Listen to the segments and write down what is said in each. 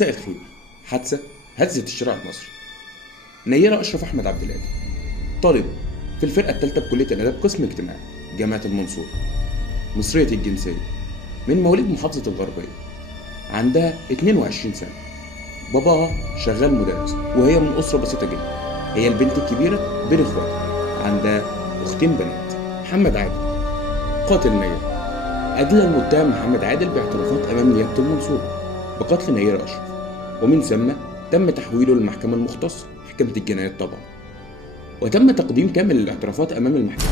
مساء الخير. حادثة هزت الشارع المصري. نيرة أشرف أحمد عبد القادر، طالب في الفرقة الثالثة بكلية الآداب قسم اجتماعي جامعة المنصورة، مصرية الجنسية، من مواليد محافظة الغربية، عندها 22 سنة. باباها شغال مدرس وهي من أسرة بسيطة جدا. هي البنت الكبيرة بين إخواتها، عندها أختين بنات. محمد عادل قاتل نيرة. أدلى المتهم محمد عادل باعترافات أمام نيابة المنصورة بقتل نيرة أشرف، ومن ثم تم تحويله للمحكمة المختصة محكمة الجنايات طبعا، وتم تقديم كامل الاعترافات أمام المحكمة،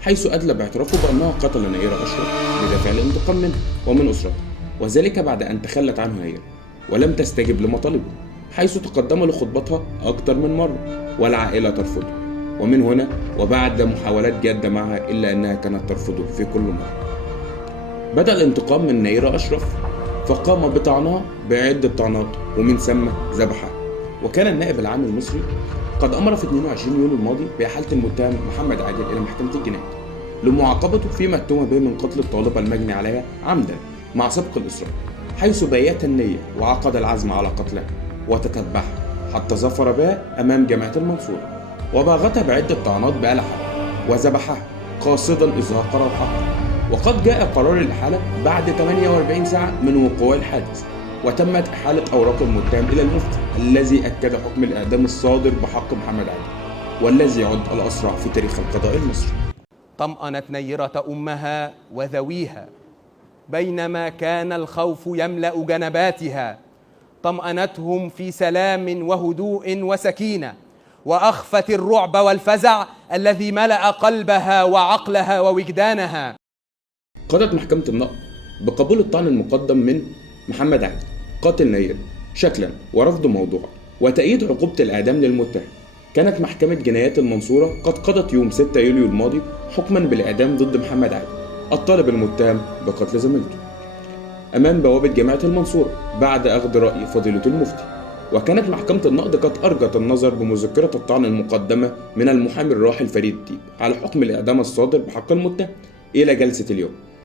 حيث أدلى باعترافه بأنه قتل نيرة أشرف بدافع الانتقام منه ومن أسرته، وذلك بعد أن تخلت عنه نيرة ولم تستجب لمطالبه، حيث تقدم لخطبتها أكثر من مرة والعائلة ترفضه. ومن هنا وبعد محاولات جادة معها إلا أنها كانت ترفضه في كل مرة، بدأ الانتقام من نيرة أشرف، فقام بطعنها بعدة طعنات ومن ثم ذبحها. وكان النائب العام المصري قد أمر في 22 يونيو الماضي بإحالة المتهم محمد عادل إلى محكمة الجنايات لمعاقبته فيما اتهم به من قتل الطالبة المجني عليها عمدا مع سبق الإصرار، حيث بيت النية وعقد العزم على قتلها وتتبعها حتى ظفر بها أمام جامعة المنصورة، وباغتها بعدة طعنات بآلة حادة وذبحها قاصدا إزهاق روحها. وقد جاء قرار الإحالة بعد 48 ساعة من وقوع الحادث، وتمت إحالة أوراق المتهم إلى المفتي الذي أكد حكم الإعدام الصادر بحق محمد عادل، والذي يعد الأسرع في تاريخ القضاء المصري. طمأنت نيرة أمها وذويها بينما كان الخوف يملأ جنباتها، طمأنتهم في سلام وهدوء وسكينة، وأخفت الرعب والفزع الذي ملأ قلبها وعقلها ووجدانها. قضت محكمة النقض بقبول الطعن المقدم من محمد عادل قاتل نيرة شكلا ورفض موضوعا وتأييد عقوبة الإعدام للمتهم. كانت محكمة جنايات المنصورة قد قضت يوم 6 يوليو الماضي حكما بالإعدام ضد محمد عادل الطالب المتهم بقتل زميلته أمام بوابة جامعة المنصورة بعد أخذ رأي فضيلة المفتي. وكانت محكمة النقض قد أرجت النظر بمذكرة الطعن المقدمة من المحامي الراحل فريد الديب على حكم الإعدام الصادر بحق المتهم إلى جلسة اليوم،